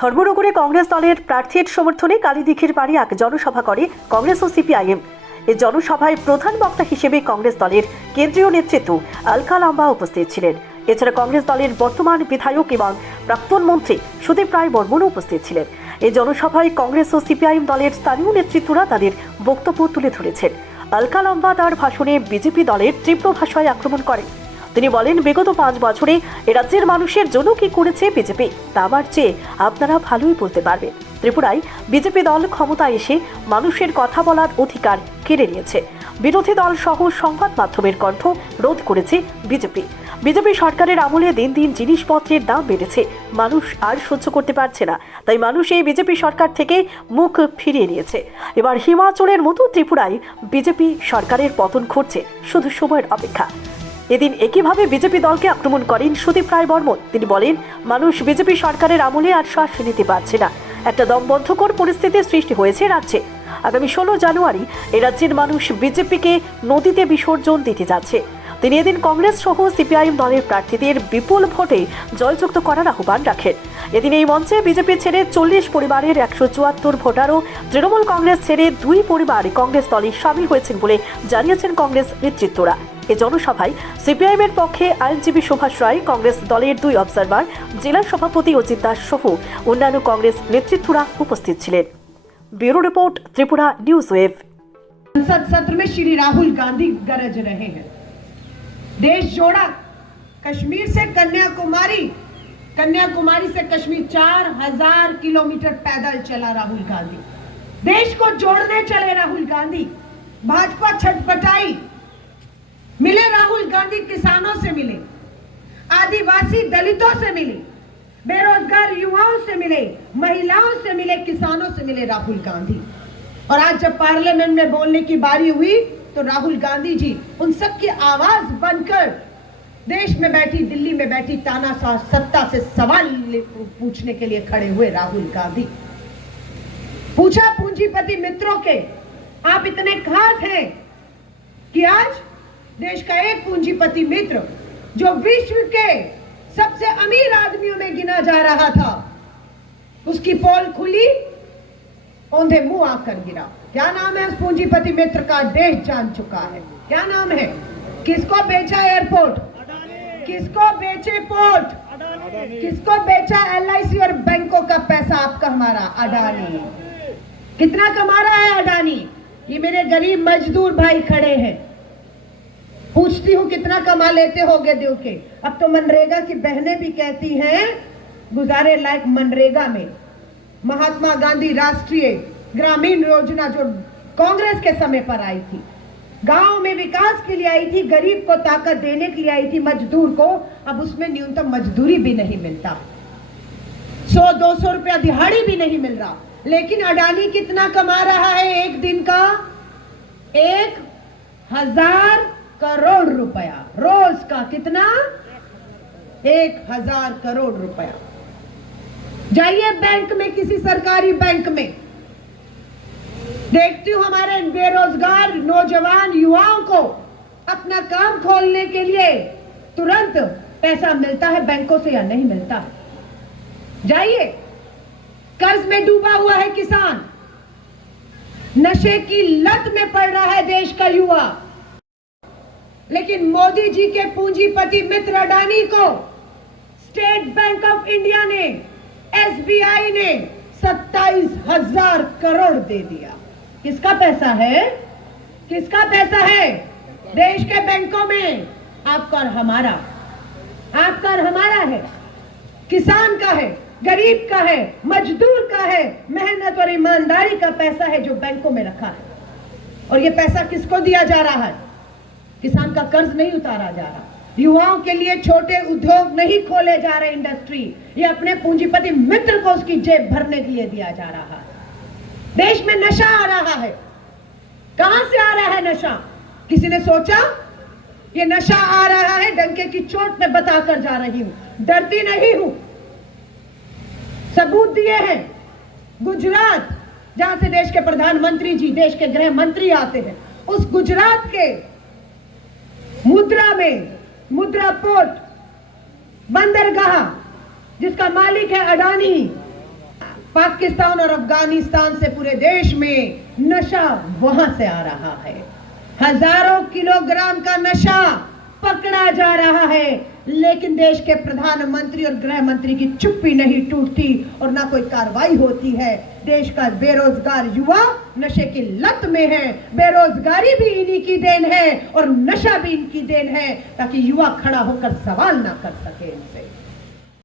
ধর্মনগরে কংগ্রেস দলের প্রার্থীর সমর্থনে কালীদিঘির বাড়ি এক জনসভা করে কংগ্রেস ও সিপিআইএম। এই জনসভায় প্রধান বক্তা হিসেবে কংগ্রেস দলের কেন্দ্রীয় নেতৃত্ব আলকা লাম্বা উপস্থিত ছিলেন। এছাড়া কংগ্রেস দলের বর্তমান বিধায়ক এবং প্রাক্তন মন্ত্রী সুদীপ রায় বর্মনও উপস্থিত ছিলেন। এই জনসভায় কংগ্রেস ও সিপিআইএম দলের স্থানীয় নেতৃত্বরা তাদের বক্তব্য তুলে ধরেছেন। আলকা লাম্বা তার ভাষণে বিজেপি দলের তীব্র ভাষায় আক্রমণ করেন। তিনি বলেন, বিগত 5 বছরে এ রাজ্যের মানুষের জন্য কি করেছে বিজেপি তা আমার চেয়ে আপনারা ভালোই বলতে পারবেন। ত্রিপুরায় বিজেপি দল ক্ষমতায় এসে মানুষের কথা বলার অধিকার কেড়ে নিয়েছে। বিরোধী দল সহ সংবাদ মাধ্যমের কণ্ঠ রোধ করেছে বিজেপি সরকারের আমলে দিন দিন জিনিসপত্রের দাম বেড়েছে, মানুষ আর সহ্য করতে পারছে না। তাই মানুষ এই বিজেপি সরকার থেকে মুখ ফিরিয়ে নিয়েছে। এবার হিমাচলের মতো ত্রিপুরায় বিজেপি সরকারের পতন ঘটছে, শুধু সময়ের অপেক্ষা। এদিন একইভাবে বিজেপি দলকে আক্রমণ করেন সুদীপ রায় বর্মন। তিনি বলেন, মানুষ বিজেপি সরকারের আমলে আর শ্বাস নিতে পারছে না। একটা দমবন্ধকর পরিস্থিতির সৃষ্টি হয়েছে রাজ্যে। আগামী 16 জানুয়ারি এ রাজ্যের মানুষ বিজেপিকে নদীতে বিসর্জন দিতে যাচ্ছে। তিনি এদিন কংগ্রেস সহ সিপিআইএম দলের প্রার্থীদের বিপুল ভোটে জয়যুক্ত করার আহ্বান রাখেন। এদিন এই মঞ্চে বিজেপি ছেড়ে 40 পরিবারের 174 ভোটার ও তৃণমূল কংগ্রেস ছেড়ে 2 পরিবার কংগ্রেস দলে সামিল হয়েছেন বলে জানিয়েছেন কংগ্রেস নেতৃত্বরা। এ জনসভায় সিপিআইএমের পক্ষে আইনজীবী সুভাষ রায়, কংগ্রেস দলের 2 অবজারভার, জেলা সভাপতি অজিত দাস সহ অন্যান্য কংগ্রেস নেতৃত্বরা উপস্থিত ছিলেন। Bureau report, Tripura news wave. संसद सत्र में श्री राहुल गांधी गरज रहे हैं, देश जोड़ा कश्मीर से कन्याकुमारी, कन्याकुमारी से कश्मीर 4000 किलोमीटर पैदल चला राहुल गांधी। देश को जोड़ने चले राहुल गांधी। भाजपा छटपटाई, मिले राहुल गांधी, किसानों से मिले, आदिवासी दलितों से मिले, बेरोजगार युवाओं से मिले, महिलाओं से मिले, किसानों से मिले राहुल गांधी। और आज जब पार्लियामेंट में बोलने की बारी हुई तो राहुल गांधी जी उन सब की आवाज बनकर देश में बैठी, दिल्ली में बैठी तानाशाह सत्ता से सवाल पूछने के लिए खड़े हुए राहुल गांधी। पूछा पूंजीपति मित्रों के, आप इतने खास हैं कि आज देश का एक पूंजीपति मित्र जो विश्व के सबसे अमीर आदमियों में गिना जा रहा था, उसकी पोल खुली, औंधे मुंह आकर गिरा। क्या नाम है उस पूंजीपति मित्र का? देश जान चुका है। क्या नाम है? किसको बेचा एयरपोर्ट, किसको बेचे पोर्ट, किसको बेचा एलआईसी और बैंकों का पैसा आपका हमारा? अडानी। कितना कमा रहा है अडानी? ये मेरे गरीब मजदूर भाई खड़े हैं, पूछती हूँ कितना कमा लेते होगे देव के। अब तो मनरेगा की बहनें भी कहती हैं, गुजारे लायक मनरेगा में महात्मा गांधी राष्ट्रीय ग्रामीण योजना जो कांग्रेस के समय पर आई थी, गांव में विकास के लिए आई थी, गरीब को ताकत देने के लिए आई थी, मजदूर को, अब उसमें न्यूनतम मजदूरी भी नहीं मिलता, 100-200 रुपया दिहाड़ी भी नहीं मिल रहा। लेकिन अडानी कितना कमा रहा है एक दिन का? 1000 करोड़ रुपया रोज का। कितना? 1000 करोड़ रुपया। जाइए बैंक में, किसी सरकारी बैंक में, देखती हूं हमारे बेरोजगार नौजवान युवाओं को अपना काम खोलने के लिए तुरंत पैसा मिलता है बैंकों से या नहीं मिलता? जाइए, कर्ज में डूबा हुआ है किसान, नशे की लत में पड़ रहा है देश का युवा। लेकिन मोदी जी के पूंजीपति मित्र अडानी को स्टेट बैंक ऑफ इंडिया ने, एसबीआई ने 27,000 करोड़ दे दिया। किसका पैसा है? किसका पैसा है? देश के बैंकों में आपका और हमारा, आपका और हमारा है, किसान का है, गरीब का है, मजदूर का है, मेहनत और ईमानदारी का पैसा है जो बैंकों में रखा है। और ये पैसा किसको दिया जा रहा है? किसान का कर्ज नहीं उतारा जा रहा, युवाओं के लिए छोटे उद्योग नहीं खोले जा रहे, इंडस्ट्री, ये अपने पूंजीपति मित्र को उसकी जेब भरने के लिए दिया जा रहा है। देश में नशा आ रहा है। कहां से आ रहा है नशा? किसी ने सोचा? ये नशा आ रहा है, डंके की चोट में बताकर जा रही हूं, डरती नहीं हूं, सबूत दिए हैं। गुजरात, जहां से देश के प्रधानमंत्री जी, देश के गृह मंत्री आते हैं, उस गुजरात के मुद्रा में, मुद्रा पोर्ट, बंदरगाह, जिसका मालिक है अडानी, पाकिस्तान और अफगानिस्तान से पूरे देश में नशा वहां से आ रहा है। हजारों किलोग्राम का नशा पकड़ा जा रहा है, लेकिन देश के प्रधानमंत्री और गृह मंत्री की चुप्पी नहीं टूटती और ना कोई कार्रवाई होती है। देश का बेरोजगार युवा नशे की लत में है। बेरोजगारी भी इन्हीं की देन है और नशा भी इनकी देन है, ताकि युवा खड़ा होकर सवाल ना कर सके इनसे।